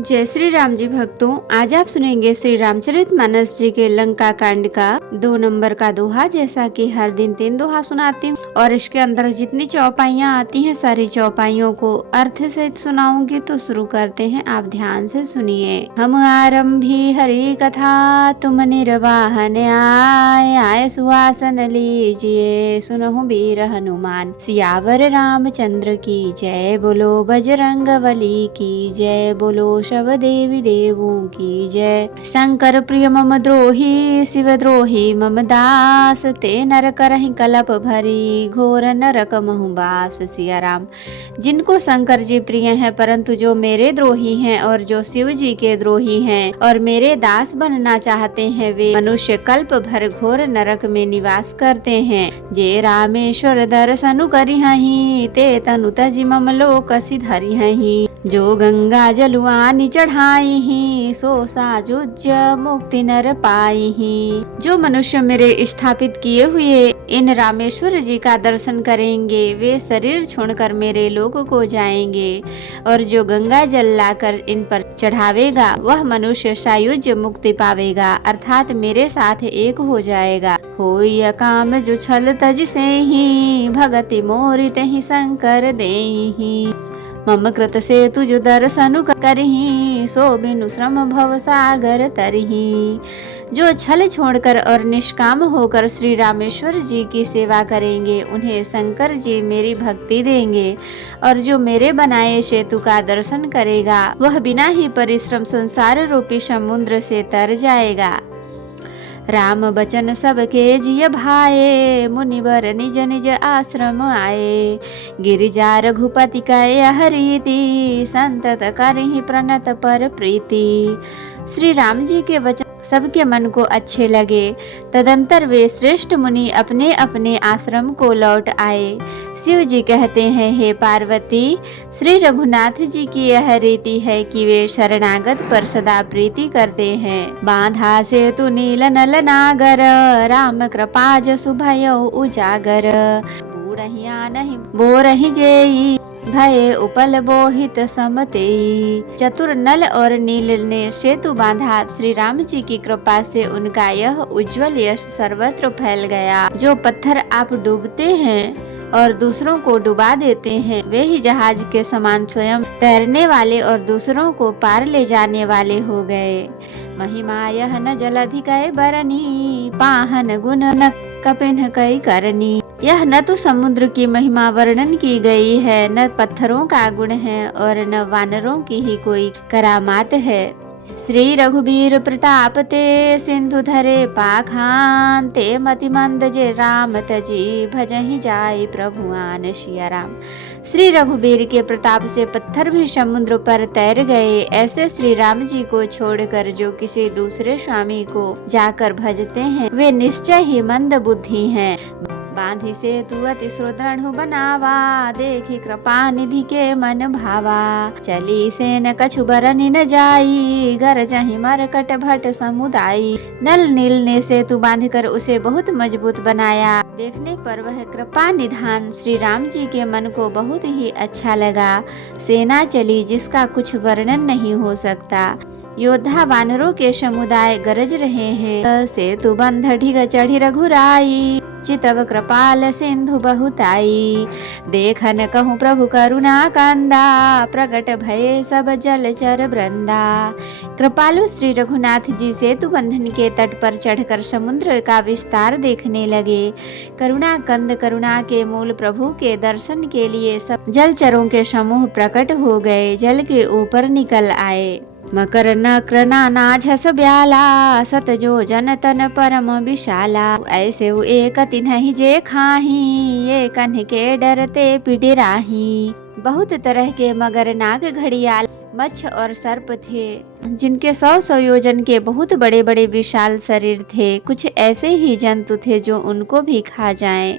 जय श्री राम जी भक्तों, आज आप सुनेंगे श्री रामचरितमानस जी के लंका कांड का 2 नंबर का दोहा। जैसा कि हर दिन 3 दोहा सुनाती हूँ और इसके अंदर जितनी चौपाइयाँ आती हैं सारी चौपाइयों को अर्थ से सुनाऊंगी। तो शुरू करते हैं, आप ध्यान से सुनिए। हम आरंभी हरि कथा, तुम निर्वाहन आए सुहासन लीजिए, सुनहु वीर हनुमान सियावर रामचंद्र की जय। बोलो बजरंग बली की जय, बोलो शब देवी देवों की जय। शंकर प्रिय मम द्रोही, शिव द्रोही मम दास, ते नर करहि कलप भरी, घोर नरक महु बास। सिया राम। जिनको शंकर जी प्रिय हैं परंतु जो मेरे द्रोही हैं और जो शिव जी के द्रोही हैं और मेरे दास बनना चाहते हैं, वे मनुष्य कल्प भर घोर नरक में निवास करते हैं। जे रामेश्वर दर्शनु करिहहि, ते तनु तजि मम लोक सिधरिहहि। जो गंगा जलुआनि चढ़ाई, सो साजुज मुक्ति नर पाई। जो मनुष्य मेरे स्थापित किए हुए इन रामेश्वर जी का दर्शन करेंगे, वे शरीर छोड़कर मेरे लोक को जाएंगे। और जो गंगा जल लाकर इन पर चढ़ावेगा, वह मनुष्य सायुज मुक्ति पावेगा, अर्थात मेरे साथ एक हो जाएगा। होई काम जो छल तज से ही, भगति मोरि तहि शंकर देहि। मम कृत से तुझ दर्शनु करही, सो बिनु श्रम भव सागर तरही। जो छल छोड़कर और निष्काम होकर श्री रामेश्वर जी की सेवा करेंगे, उन्हें शंकर जी मेरी भक्ति देंगे। और जो मेरे बनाए सेतु का दर्शन करेगा, वह बिना ही परिश्रम संसार रूपी समुद्र से तर जाएगा। राम बचन सबके जिय भाए, मुनिवर निज निज आश्रम आए। गिरिजा रघुपति कह रीति, संतत करहि प्रणत पर प्रीति। श्री राम जी के वचन सबके मन को अच्छे लगे। तदंतर वे श्रेष्ठ मुनि अपने अपने आश्रम को लौट आए। शिव जी कहते हैं, हे पार्वती, श्री रघुनाथ जी की यह रीति है कि वे शरणागत पर सदा प्रीति करते हैं। बांधा से तु नील नल नागर, राम कृपा जसु भयो उजागर। बूढ़हिया नहीं बोरहि जेई, भय उपल बोहित समते। चतुर नल और नील ने सेतु बांधा। श्री राम जी की कृपा से उनका यह उज्जवल यश सर्वत्र फैल गया। जो पत्थर आप डूबते हैं और दूसरों को डुबा देते हैं, वे ही जहाज के समान स्वयं तैरने वाले और दूसरों को पार ले जाने वाले हो गए। महिमा यह न जलधि कै बरनी, पाहन गुण न कपिन कई करनी। यह न तो समुद्र की महिमा वर्णन की गई है, न पत्थरों का गुण है और न वानरों की ही कोई करामात है। श्री रघुबीर प्रताप ते, सिंधु धरे पाखान। ते मति मंद जे राम तजी, भजहि जाय प्रभुआन। सिया राम। श्री रघुबीर के प्रताप से पत्थर भी समुद्र पर तैर गए। ऐसे श्री राम जी को छोड़कर जो किसी दूसरे स्वामी को जाकर भजते हैं, वे निश्चय ही मंद बुद्धि हैं। बांधी से तू अति श्रोदृढ़ बनावा, देखी कृपा निधि के मन भावा। चली से न कछु बरनि न जाई, गर जहि मरकट भट समुदाई। नल नील ने सेतु बांधकर उसे बहुत मजबूत बनाया। देखने पर वह कृपा निधान श्री राम जी के मन को बहुत ही अच्छा लगा। सेना चली जिसका कुछ वर्णन नहीं हो सकता। योद्धा वानरों के समुदाय गरज रहे हैं। सेतु बंध ढिग चढ़ी रघुराई, चितव कृपाल सिंधु बहुताई। देखन कहूँ प्रभु करुणा कंदा, प्रगट भये सब जलचर वृंदा। कृपालु श्री रघुनाथ जी सेतु बंधन के तट पर चढ़कर समुद्र का विस्तार देखने लगे। करुणा कंद करुणा के मूल प्रभु के दर्शन के लिए सब जलचरों के समूह प्रकट हो गए, जल के ऊपर निकल आए। मकर नक्र नाना झस ब्याला, सत जो जन तन परम विशाला। ऐसे एक तिन्हि जे खाही, ये कन्ह के डरते पिडिराही। बहुत तरह के मगर, नाग, घड़ियाल, मच्छ और सर्प थे, जिनके 100 योजन के बहुत बड़े बड़े विशाल शरीर थे। कुछ ऐसे ही जंतु थे जो उनको भी खा जाएं।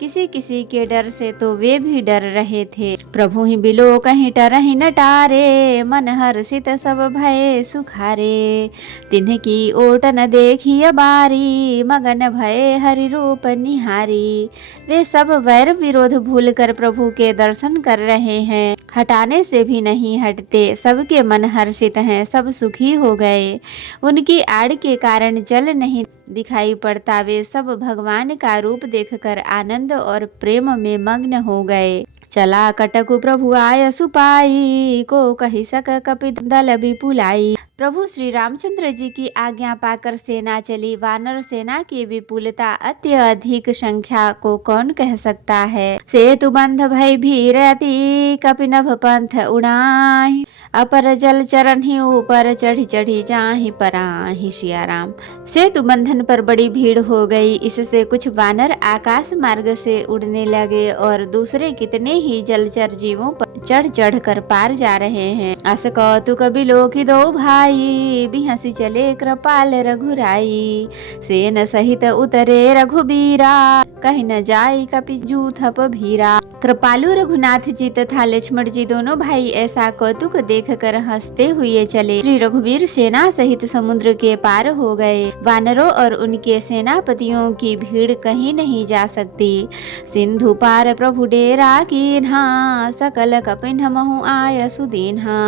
किसी किसी के डर से तो वे भी डर रहे थे। प्रभु ही बिलो कहीं टरहि न टारे, मन हर्षित सब भये सुखारे। तिन्ह की ओट न देखिय बारी, मगन भये हरि रूप निहारी। वे सब वैर विरोध भूलकर प्रभु के दर्शन कर रहे हैं, हटाने से भी नहीं हटते। सबके मन हर्षित हैं, सब सुखी हो गए। उनकी आड़ के कारण जल नहीं दिखाई पड़ता, वे सब भगवान का रूप देखकर आनंद और प्रेम में मग्न हो गए। चला कटकु प्रभु आय सुपाई, को कही सक कपि दल विपुलाई। प्रभु श्री रामचंद्र जी की आज्ञा पाकर सेना चली। वानर सेना की विपुलता अत्यधिक संख्या को कौन कह सकता है। सेतु बंध भय भीरति, कपि नभ पंथ उड़ाहि। अपर जल चरण ही ऊपर, चढ़ी चढ़ी जाहि पराहि। सिया राम। सेतु बंधन पर बड़ी भीड़ हो गई, इससे कुछ वानर आकाश मार्ग से उड़ने लगे और दूसरे कितने ही जलचर जीवों पर चढ़ चढ़ कर पार जा रहे हैं। अस कौतुक बिलोकी दो भाई, बिहसी चले कृपाल रघुराई। सेन सहित उतरे रघुबीरा, कहीं न जाई कपि जूथप भीरा। कृपालु रघुनाथ जी तथा लक्ष्मण जी दोनों भाई ऐसा कौतुक देखकर हंसते हुए चले। श्री रघुवीर सेना सहित समुद्र के पार हो गए। वानरों और उनके सेनापतियों की भीड़ कहीं नहीं जा सकती। सिंधु पार प्रभु डेरा कीन्हा, सकल कपिन महु आय सुदीन्हा।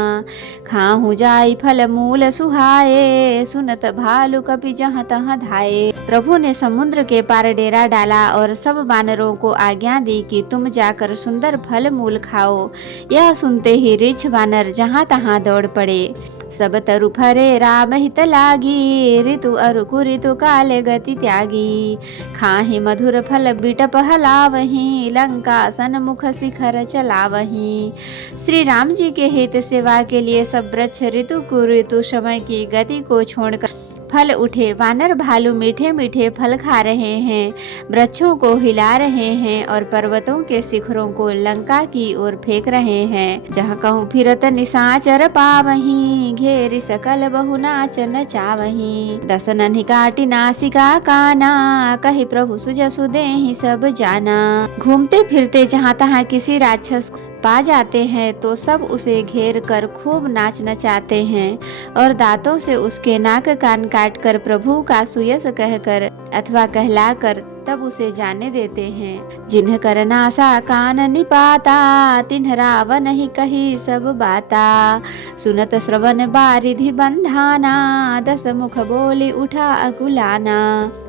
खाहु जाई फल मूल सुहाए, सुनत भालु कपि जहाँ तहाँ धाये। प्रभु ने समुद्र के पार डेरा डाला और सब वानरों को आज्ञा दी कि तुम जाकर सुंदर फल मूल खाओ। यह सुनते ही रिछ वानर जहाँ तहाँ दौड़ पड़े। सब तरु फरे राम हित लागी, ऋतु अरु कुऋतु काले गति त्यागी। खाहि मधुर फल बिटप हलावहीं, लंका सन्मुख शिखर चलावहीं। श्री राम जी के हित सेवा के लिए सब वृक्ष ऋतु कुऋतु समय की गति को छोड़कर फल उठे। वानर भालू मीठे मीठे फल खा रहे हैं, वृक्षों को हिला रहे हैं और पर्वतों के शिखरों को लंका की ओर फेंक रहे हैं। जहाँ कहूँ फिरत निशाचर पावहीं, घेरी सकल बहु नाच नचावहीं। दस नन्ही काटी नासिका काना, कही प्रभु सुजसु देहि सब जाना। घूमते फिरते जहाँ तहाँ किसी राक्षस पा जाते हैं तो सब उसे घेर कर खूब नाच नचाते हैं और दांतों से उसके नाक कान काट कर प्रभु का सुयस कहकर अथवा कहलाकर तब उसे जाने देते हैं। जिन्ह कर नासा कान निपाता, तिन्ह रावण ही कही सब बाता। सुनत श्रवण बारिधि बंधाना, दस मुख बोली उठा अकुलाना।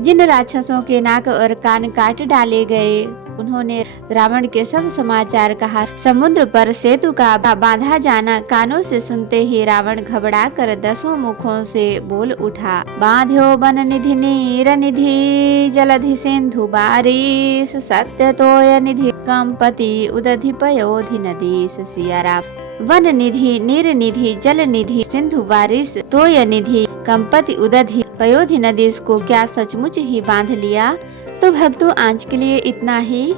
जिन राक्षसों के नाक और कान काट डाले गए उन्होंने रावण के सब समाचार कहा। समुद्र पर सेतु का बांधा जाना कानों से सुनते ही रावण घबरा कर दसों मुखों से बोल उठा। बांध्यो बन निधि नीर निधि, जलधि सिंधु बारिश। सत्य तोय निधि कंपति, उदधि पयोधि नदीस। सिया राम। वन निधि, नीर निधि, जल निधि, सिंधु बारिश, तोय निधि, कंपति, उदधि, पयोधि नदीस को क्या सचमुच ही बांध लिया। तो भक्तों आज के लिए इतना ही।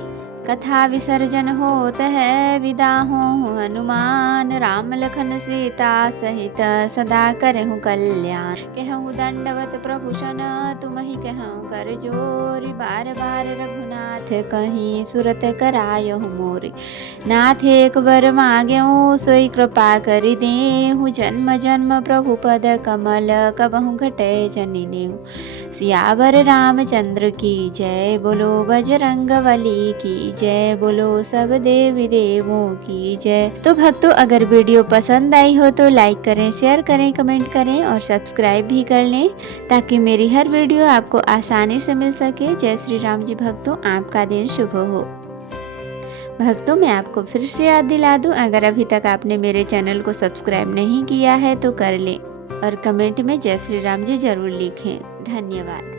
कथा विसर्जन होत है, विदा हो हनुमान। राम लखन सीता सहित सदा करहु कल्याण। कहूँ दंडवत प्रभु सन, तुम ही कहूँ कर जोरी। बार बार रघुनाथ कहीं, सुरत करायहु मोरी। नाथ एक बर मांग्यऊ, सोई कृपा करि देहु। जन्म जन्म प्रभु पद कमल, कबहु घटे जनि नेहु। सियावर रामचंद्र की जय, बोलो बजरंगबली की जय, बोलो सब देवी देवों की जय। तो भक्तों अगर वीडियो पसंद आई हो तो लाइक करें, शेयर करें, कमेंट करें और सब्सक्राइब भी कर लें ताकि मेरी हर वीडियो आपको आसानी से मिल सके। जय श्री राम जी भक्तों, आपका दिन शुभ हो। भक्तों मैं आपको फिर से याद दिला दूं, अगर अभी तक आपने मेरे चैनल को सब्सक्राइब नहीं किया है तो कर लें और कमेंट में जय श्री राम जी जरूर लिखें। धन्यवाद।